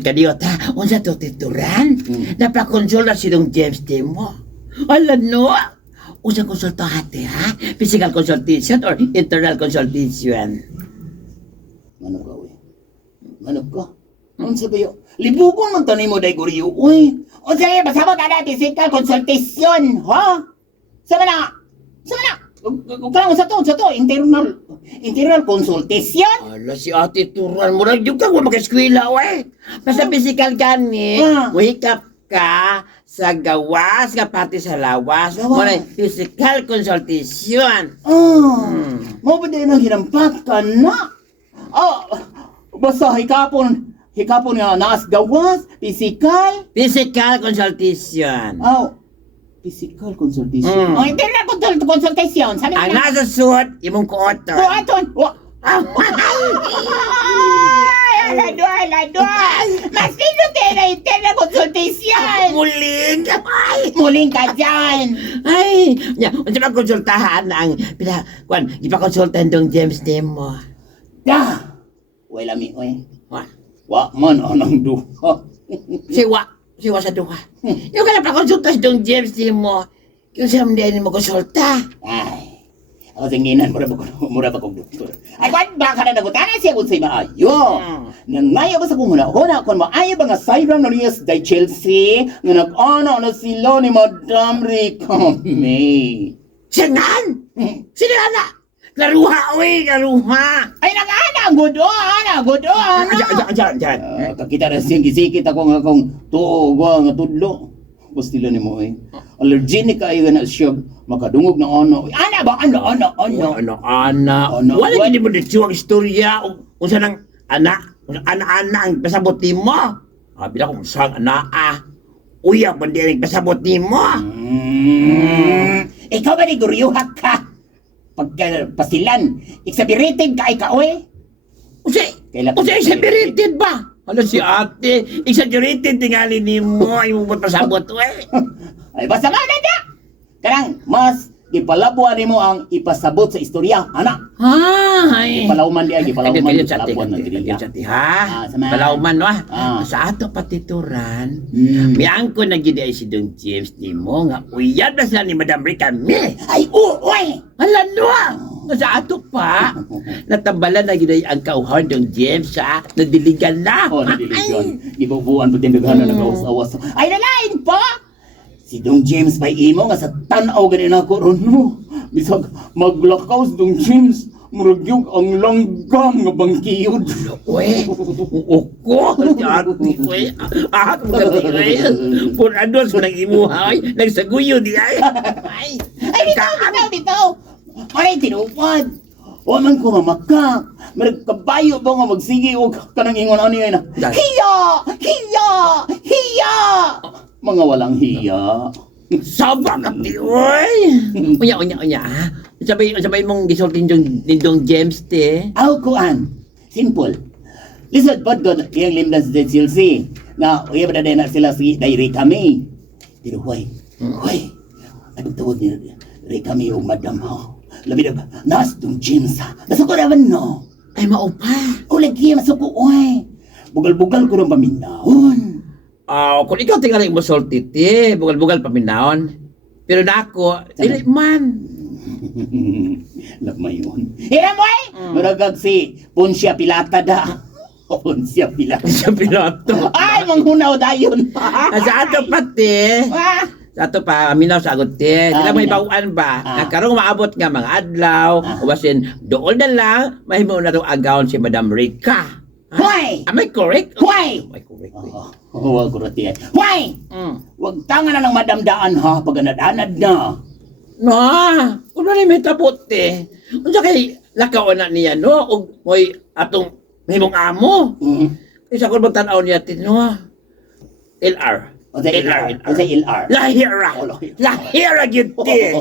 Kadiyot ha, unsa to tituran? Napakonsulta si Dong James Timo. Alam no? Unsa konsulta hati ha? Physical consultation or internal consultation? Manok ka, uy. Manok ka. Unsa kayo? Libugon man tanay mo day guriyo, uy. Unsa kayo, basabot na physical consultation, ha? Sama na! Sama na! Kaya unsa to, internal consultation? Ala si ate turan mo rin yung kang mag-eskwela, we. Basta physical gani, muhikap ka sa gawas, ka pati sa lawas. Muna physical consultation. Mo ba din ang hinampat ka na? Basta hikapon nga naas gawas, physical. Physical consultation. Physical consultation. Internal consultation. Sabi Ang nasa suot, imong kuoto. Kuaton! Lado! Mas lindo tayo na internal consultation! Muling ka dyan! Ay, unsa ba konsultahan ang ipakonsultahan Dong James Timo? Wala mi, oy. Wa. Wa man anang duha. Siwa sa duha. Yung ka na pakonsulta si Dong James Timo. Yung siya hindi mo konsulta. Ay, ako tinginan, mura ba kong doktor? Ay, kwan ba ka na nagutana siya kung sa'y maayo? Nangayo ba sa kung huna kung maayo ba nga Siram na Rias day Chelsea nga nag-ana na sila ni Madam Rica May. Sinan? Sinana? Laruha, uy, laruha. Ay, nag-ana, gudo. Diyan. Kakita na siyang gisikit ako nga kung tuwa nga tudlo. Pastila ni mo eh. Allergenic kayo na siya makadungog na ano. Ana ba? Ana. Wala gini mo dito ang istorya. Unsa nang ana ang pasabot mo. Bila kung saan ana uya man din ang pasabot mo. Ikaw ba ni guryuhak ka? Pagpasilan, exaggerated ka ikaw eh. Unsa exaggerated ba? Ano si ate? Exaggerated tingali ni mo. Ay mo pasabot eh. Ay basta man na! Karang mas ipalabuan ni mo ang ipasabot sa istorya, anak. Ay. Ipalauman di ay, ipalauman. Ipalauman na diri. Palauman no sa ato patituran. Miyangko na gid ay si Dong James Timo nga uyab na sila ni Madam Rica May. Ay uy. Hala no. Sa ato pa, natambalan na gid ang kauhan Dong James sa nadiligan na. Nadiligan. Ibubuan po din daghan na nagawas-awas. Ay nalain pa. Si Dong James may imo nga sa tan-aw ganin ako ron mo. Bisag maglakaw si Dong James, muragyog ang langgam nga bangkiyod. Uy, uko, ate, uy, magaling, pun ados mo nang imuhay, nagsaguyo di ay. Ay, bitaw. Ay, tinupad. O man ko mamakak. Magkabayo ba nga magsigi o kanang ingon ano yun na. Hiya! Mga walang hiya. Sabak ka ti, uy. Unya, ha? Sabay mong gisultin ni Dong James, te. Kuan. Simple. Lisod pod ko yung limdas de Chelsea. Na uyab na na sila si Rica May. Pero hoy. Anong tawag ni Rica May o Madam ha? Labi na ba? Nas Dong James ha? Nasuko naman no? Ay, maupa. Lagi masuko oy. Bugal-bugal ko ng paminahon. Kung ikaw tingali mo sulti, te, bugal-bugal paminaon. Pero na ako, dili man. Love mo yun. Hira mo eh! Maragag si Poncia Pilata da. Poncia Pilato. Ay, manghunaw dayon. Sa ato pati, sa ato pa, aminaw sa agot, te. Sila may bawaan ba? Karong maabot nga mga adlaw, ubasin, doon na lang, mahimo na ito agawon si Madam Rica. Why? Am I correct? Why? Am I correct? Huwag kurot yan. Why? Huwag tangan na ng madamdaan ha, pag anad-anad na. No, kung na may tapot eh. Unsa kay lakaw na niya, no? O mo'y atong mahimong amo. Isa ko ba tanaw niya, no? LR. O sa LR. Lahira. Lahira, yun, te.